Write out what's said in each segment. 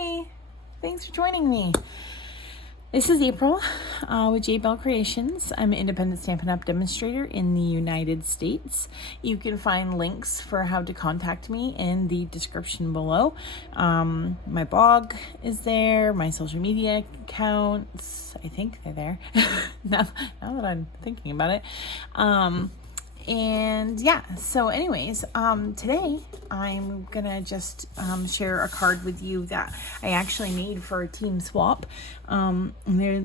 Hi, thanks for joining me. This is April with J-BEL Creations. I'm an independent Stampin' Up! Demonstrator in the United States. You can find links for how to contact me in the description below. My blog is there, my social media accounts, I think they're there, now that I'm thinking about it. And yeah, so anyways, today I'm gonna just share a card with you that I actually made for a team swap. I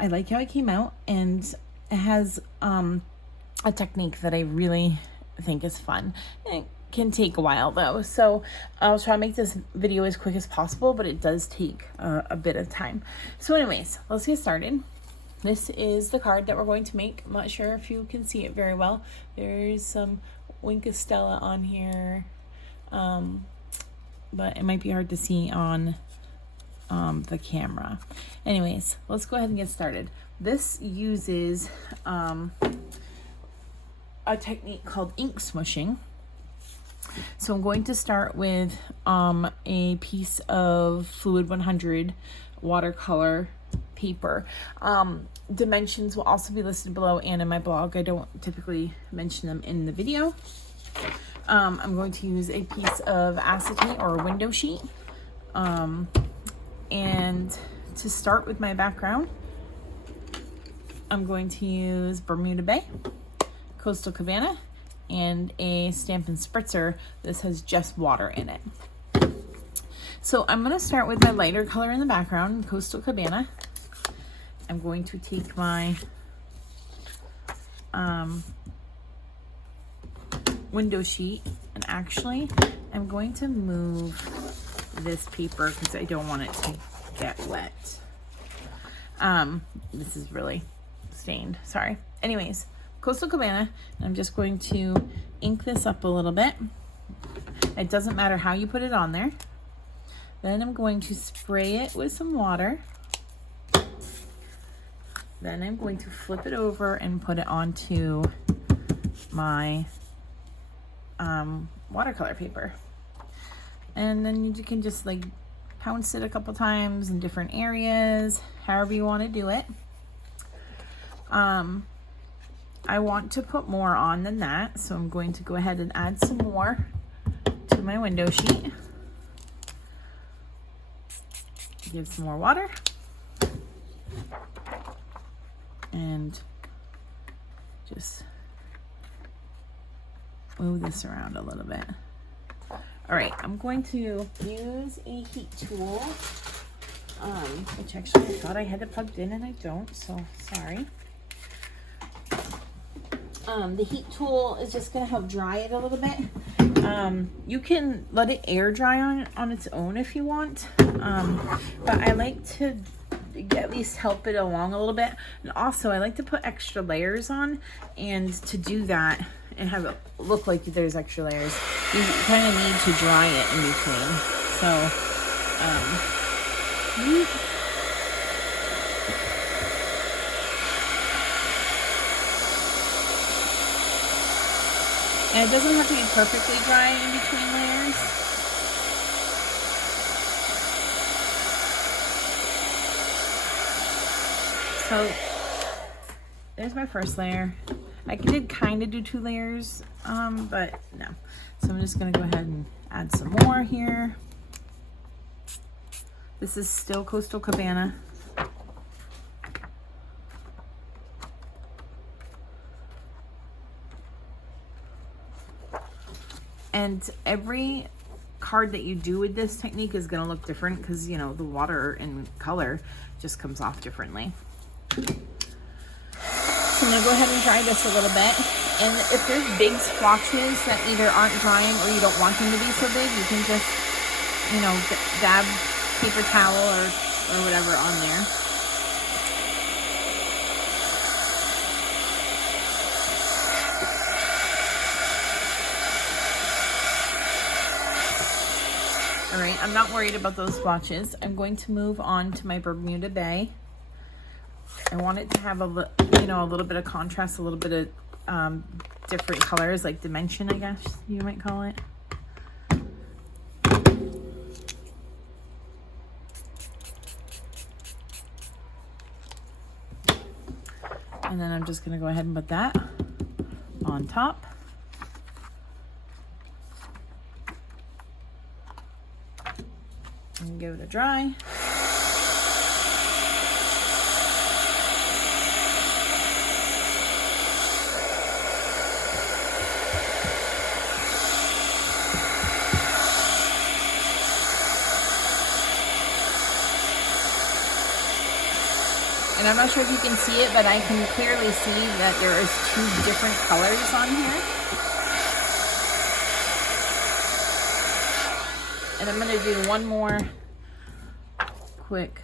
like how it came out, and it has a technique that I really think is fun. It can take a while though, so I'll try to make this video as quick as possible, but it does take a bit of time. So anyways, let's get started. This is the card that we're going to make. I'm not sure if you can see it very well. There's some Winkostella on here, but it might be hard to see on the camera. Anyways, let's go ahead and get started. This uses a technique called ink smooshing. So I'm going to start with a piece of Fluid 100 watercolor paper. Dimensions will also be listed below and in my blog. I don't typically mention them in the video. I'm going to use a piece of acetate or a window sheet. And to start with my background, I'm going to use Bermuda Bay, Coastal Cabana, and a Stampin' Spritzer. This has just water in it. So I'm going to start with my lighter color in the background, Coastal Cabana. I'm going to take my window sheet, and actually I'm going to move this paper because I don't want it to get wet. This is really stained, sorry. Anyways, Coastal Cabana, I'm just going to ink this up a little bit. It doesn't matter how you put it on there. Then I'm going to spray it with some water. Then I'm going to flip it over and put it onto my watercolor paper. And then you can just like pounce it a couple times in different areas, however you want to do it. I want to put more on than that, so I'm going to go ahead and add some more to my window sheet. Give some more water. And just move this around a little bit. All right, I'm going to use a heat tool, which actually I thought I had it plugged in and I don't, so sorry. The heat tool is just gonna help dry it a little bit. You can let it air dry on its own if you want, but I like to at least help it along a little bit. And also I like to put extra layers on, and to do that and have it look like there's extra layers, you kind of need to dry it in between. So and it doesn't have to be perfectly dry in between layers. So there's my first layer. I did kind of do 2 layers, but no. So I'm just gonna go ahead and add some more here. This is still Coastal Cabana. And every card that you do with this technique is gonna look different because, you know, the water and color just comes off differently. So I'm gonna go ahead and dry this a little bit. And if there's big splotches that either aren't drying or you don't want them to be so big, you can just, you know, dab paper towel or whatever on there. All right, I'm not worried about those splotches. I'm going to move on to my Bermuda Bay. I want it to have a little bit of contrast, a little bit of different colors, like dimension, I guess you might call it. And then I'm just gonna go ahead and put that on top. And give it a dry. And I'm not sure if you can see it, but I can clearly see that there is 2 different colors on here. And I'm going to do one more quick,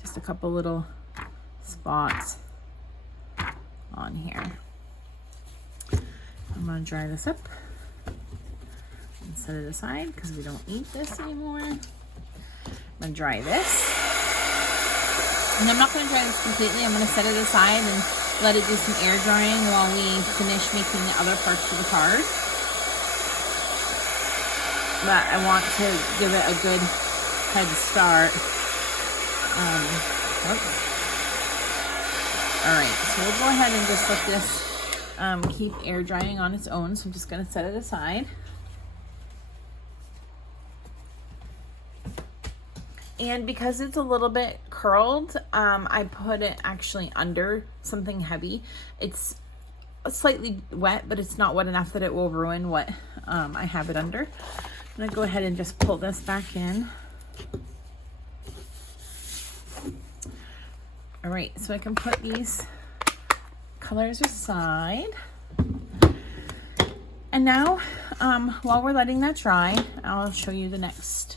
just a couple little spots on here. I'm going to dry this up and set it aside because we don't need this anymore. I'm going to dry this. And I'm not going to dry this completely. I'm going to set it aside and let it do some air drying while we finish making the other parts of the card. But I want to give it a good head start. Alright, so we'll go ahead and just let this keep air drying on its own. So I'm just going to set it aside. And because it's a little bit curled, I put it actually under something heavy. It's slightly wet, but it's not wet enough that it will ruin what I have it under. I'm gonna go ahead and just pull this back in. All right, so I can put these colors aside. And now, while we're letting that dry, I'll show you the next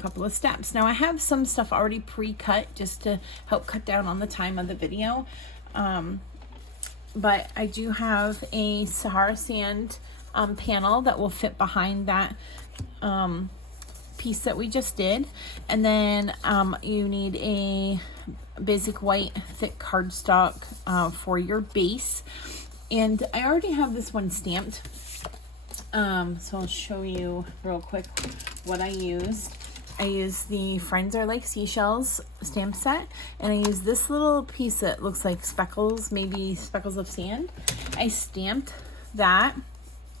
couple of steps. Now I have some stuff already pre-cut just to help cut down on the time of the video, but I do have a Sahara Sand panel that will fit behind that piece that we just did, and then you need a basic white thick cardstock for your base, and I already have this one stamped. So I'll show you real quick what I used. I used the Friends Are Like Seashells stamp set, and I used this little piece that looks like speckles, maybe speckles of sand. I stamped that.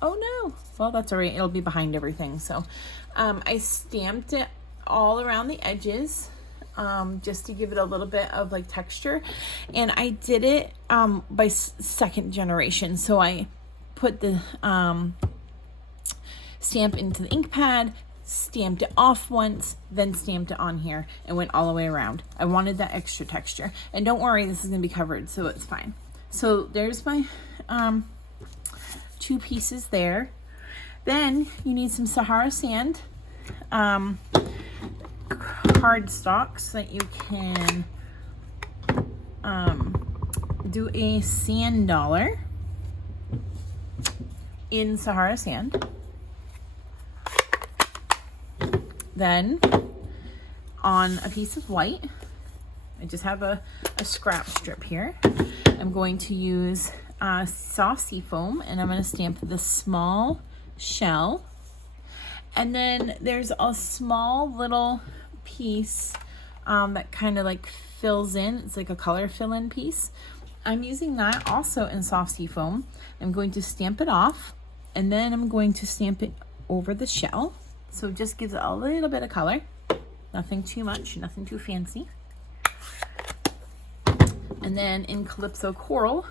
Oh no, well that's all right, it'll be behind everything. So I stamped it all around the edges just to give it a little bit of like texture, and I did it by second generation. So I put the stamp into the ink pad, stamped it off once, then stamped it on here and went all the way around. I wanted that extra texture, and don't worry, this is gonna be covered, so it's fine. So there's my 2 pieces there. Then you need some Sahara Sand cardstock so that you can do a sand dollar in Sahara Sand. Then on a piece of white, I just have a scrap strip here. I'm going to use soft sea foam, and I'm going to stamp the small shell. And then there's a small little piece that kind of like fills in. It's like a color fill-in piece. I'm using that also in soft sea foam. I'm going to stamp it off, and then I'm going to stamp it over the shell. So it just gives it a little bit of color. Nothing too much, nothing too fancy. And then in Calypso Coral,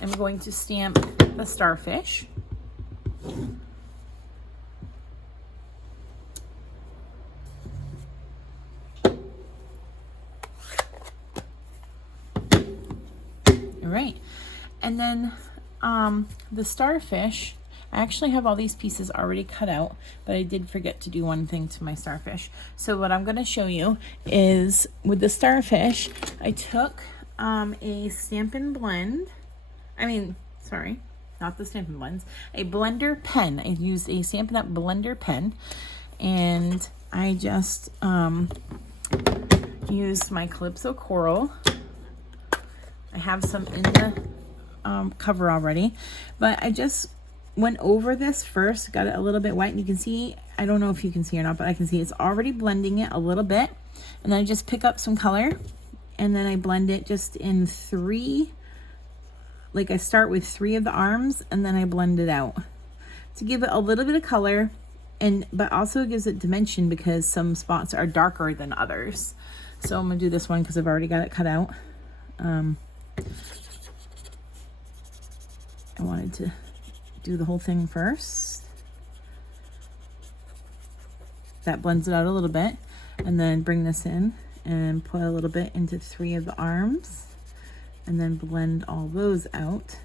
I'm going to stamp the Starfish. All right. And then the Starfish, I actually have all these pieces already cut out, but I did forget to do one thing to my Starfish. So what I'm going to show you is with the Starfish, I took a Stampin' Blend. Sorry, not the Stampin' Blends. A blender pen. I used a Stampin' Up blender pen, and I just used my Calypso Coral. I have some in the cover already, but I just went over this first, got it a little bit wet, and you can see, I don't know if you can see or not, but I can see it's already blending it a little bit. And then I just pick up some color and then I blend it just in 3. Like I start with 3 of the arms and then I blend it out to give it a little bit of color, but also gives it dimension because some spots are darker than others. So I'm gonna do this one because I've already got it cut out. I wanted to do the whole thing first. That blends it out a little bit, and then bring this in and put a little bit into 3 of the arms, and then blend all those out.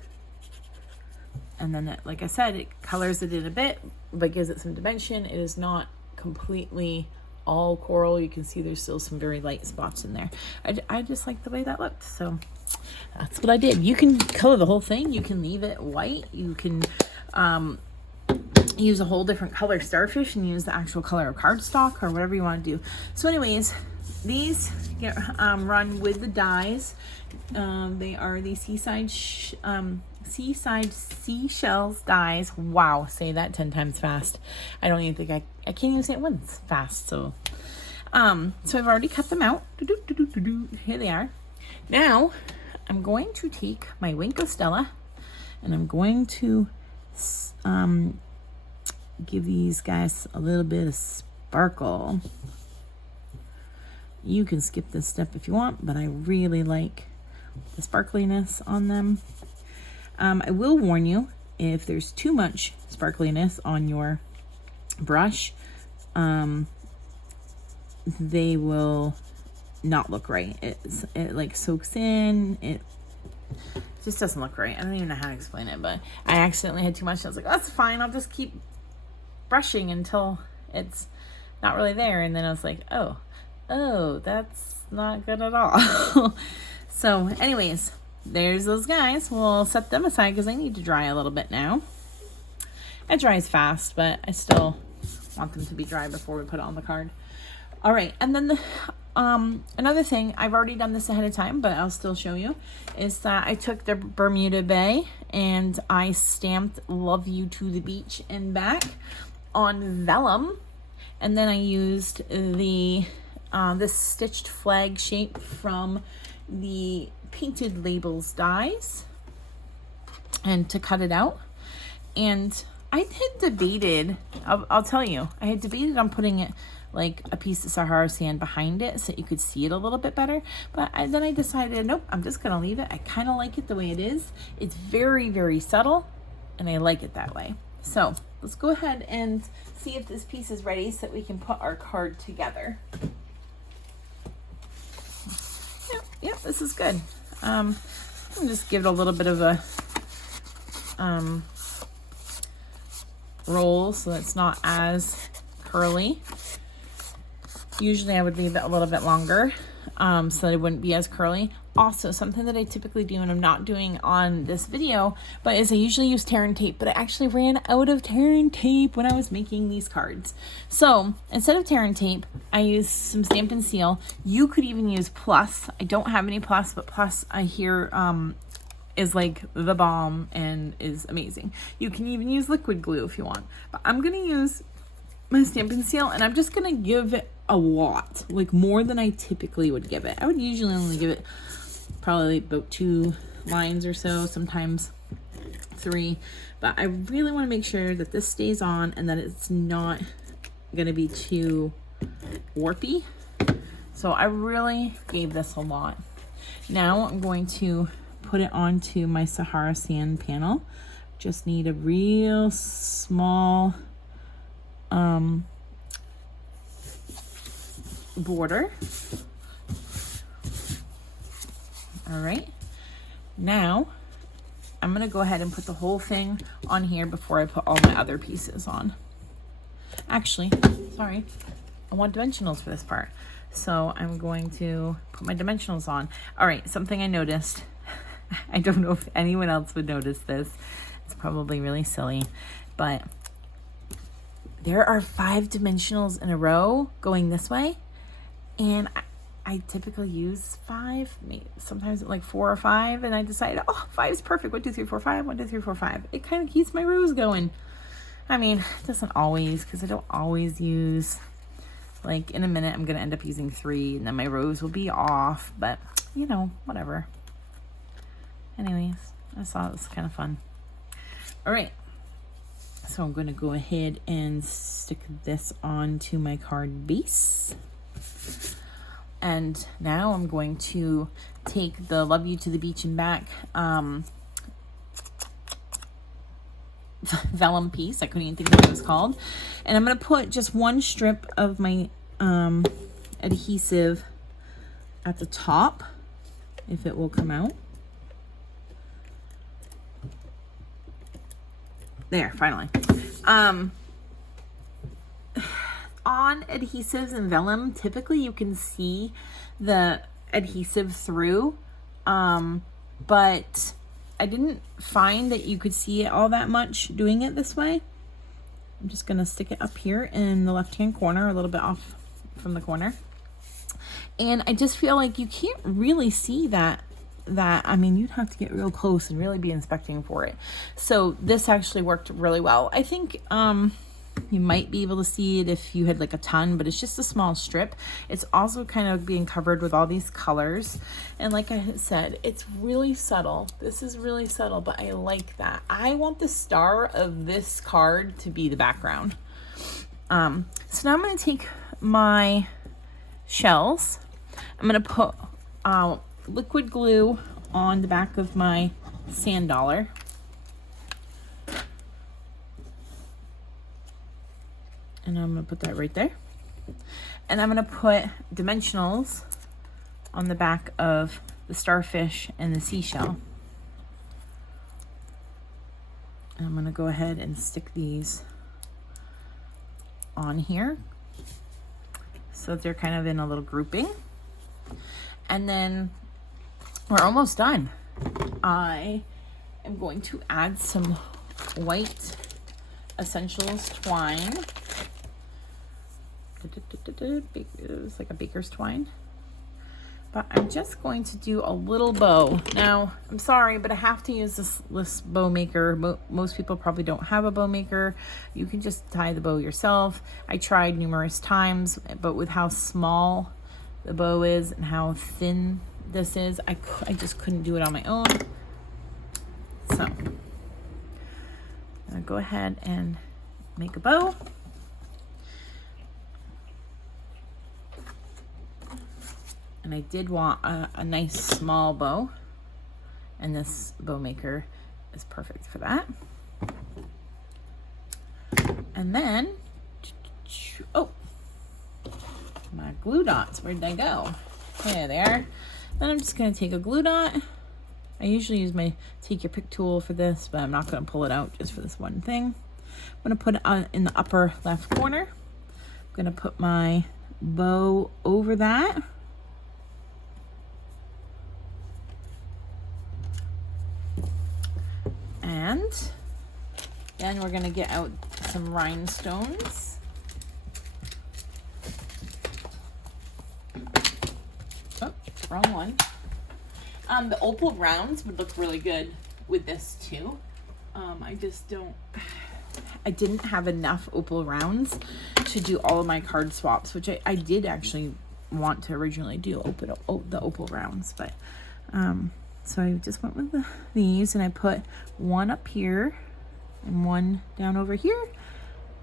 And then it, like I said, it colors it in a bit, but gives it some dimension. It is not completely all coral. You can see there's still some very light spots in there. I just like the way that looked, so that's what I did. You can color the whole thing. You can leave it white. You can use a whole different color Starfish and use the actual color of cardstock or whatever you want to do. So anyways, these get run with the dies. They are the Seaside Seashells dies. Wow, say that 10 times fast. I don't even think I can't even say it once fast. So so I've already cut them out. Here they are. Now I'm going to take my Wink of Stella and I'm going to give these guys a little bit of sparkle. You can skip this step if you want, but I really like the sparkliness on them. I will warn you, if there's too much sparkliness on your brush, they will not look right. It like soaks in. It just doesn't look right. I don't even know how to explain it, but I accidentally had too much. I was like, oh, that's fine. I'll just keep brushing until it's not really there. And then I was like, oh, that's not good at all. So anyways, there's those guys. We'll set them aside because they need to dry a little bit now. It dries fast, but I still want them to be dry before we put it on the card. All right, and then another thing, I've already done this ahead of time, but I'll still show you, is that I took the Bermuda Bay and I stamped "Love You to the Beach" and back on vellum, and then I used the this stitched flag shape from the Painted Labels Dies and to cut it out. And I had debated, I'll tell you, I had debated on putting it like a piece of Sahara Sand behind it so you could see it a little bit better, but then I decided, nope, I'm just gonna leave it. I kind of like it the way it is. It's very, very subtle and I like it that way. So let's go ahead and see if this piece is ready so that we can put our card together. Yep, this is good. I'm just give it a little bit of a roll so it's not as curly. Usually I would leave it a little bit longer so that it wouldn't be as curly. Also, something that I typically do and I'm not doing on this video, but is I usually use tear and tape, but I actually ran out of tear and tape when I was making these cards. So instead of tear and tape, I use some Stampin' Seal. You could even use Plus. I don't have any Plus, but Plus I hear is like the bomb and is amazing. You can even use liquid glue if you want, but I'm gonna use my Stampin' Seal and I'm just gonna give it a lot, like more than I typically would give it. I would usually only give it probably about 2 lines or so, sometimes 3, but I really want to make sure that this stays on and that it's not going to be too warpy. So I really gave this a lot. Now I'm going to put it onto my Sahara Sand panel. Just need a real small border. All right, now I'm gonna go ahead and put the whole thing on here before I put all my other pieces on. Actually, sorry, I want dimensionals for this part. So I'm going to put my dimensionals on. All right, something I noticed. I don't know if anyone else would notice this. It's probably really silly, but there are 5 dimensionals in a row going this way. And I typically use 5, maybe sometimes like 4 or 5, and I decided, oh, 5 is perfect. 1, 2, 3, 4, 5. 1, 2, 3, 4, 5. It kind of keeps my rows going. I mean, it doesn't always, because I don't always use Like in a minute, I'm gonna end up using 3 and then my rows will be off, but you know, whatever. Anyways, I thought it was kind of fun. All right, so I'm gonna go ahead and stick this onto my card base. And now I'm going to take the Love You to the Beach and Back vellum piece. I couldn't even think of what it was called. And I'm going to put just one strip of my adhesive at the top, if it will come out. There, finally. On adhesives and vellum, typically you can see the adhesive through, but I didn't find that you could see it all that much doing it this way. I'm just gonna stick it up here in the left-hand corner, a little bit off from the corner. And I just feel like you can't really see that, I mean, you'd have to get real close and really be inspecting for it. So this actually worked really well. I think, you might be able to see it if you had like a ton, but it's just a small strip. It's also kind of being covered with all these colors. And like I said, it's really subtle. This is really subtle, but I like that. I want the star of this card to be the background. So now I'm going to take my shells. I'm going to put liquid glue on the back of my sand dollar. And I'm going to put that right there. And I'm going to put dimensionals on the back of the starfish and the seashell. And I'm going to go ahead and stick these on here so that they're kind of in a little grouping. And then we're almost done. I am going to add some white Essentials twine. It was like a baker's twine, but I'm just going to do a little bow. Now I'm sorry, but I have to use this bow maker. Most people probably don't have a bow maker. You can just tie the bow yourself. I tried numerous times, but with how small the bow is and how thin this is, I just couldn't do it on my own. So I'll go ahead and make a bow. And I did want a nice small bow, and this bow maker is perfect for that. And then, oh, my glue dots, where'd they go? There they are. Then I'm just gonna take a glue dot. I usually use my take your pick tool for this, but I'm not gonna pull it out just for this one thing. I'm gonna put it on in the upper left corner. I'm gonna put my bow over that. And then we're gonna get out some rhinestones. Oh, wrong one. The opal rounds would look really good with this too. I didn't have enough opal rounds to do all of my card swaps, which I did actually want to originally do the opal rounds, but so I just went with these, and I put one up here and one down over here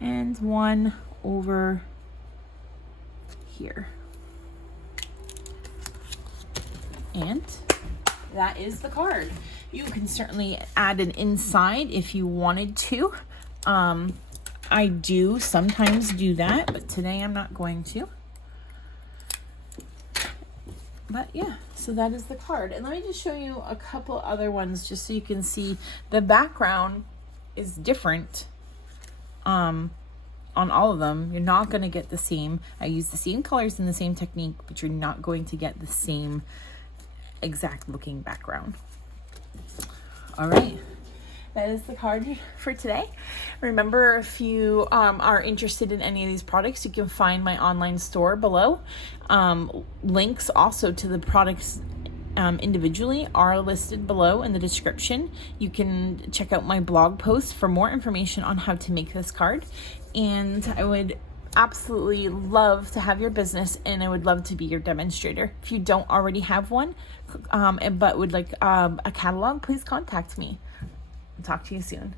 and one over here. And that is the card. You can certainly add an inside if you wanted to. I do sometimes do that, but today I'm not going to. But yeah, so that is the card. And let me just show you a couple other ones just so you can see the background is different on all of them. You're not going to get the same. I use the same colors and the same technique, but you're not going to get the same exact looking background. All right. That is the card for today. Remember, if you are interested in any of these products, you can find my online store below. Links also to the products individually are listed below in the description. You can check out my blog post for more information on how to make this card. And I would absolutely love to have your business, and I would love to be your demonstrator. If you don't already have one, but would like a catalog, please contact me. Talk to you soon.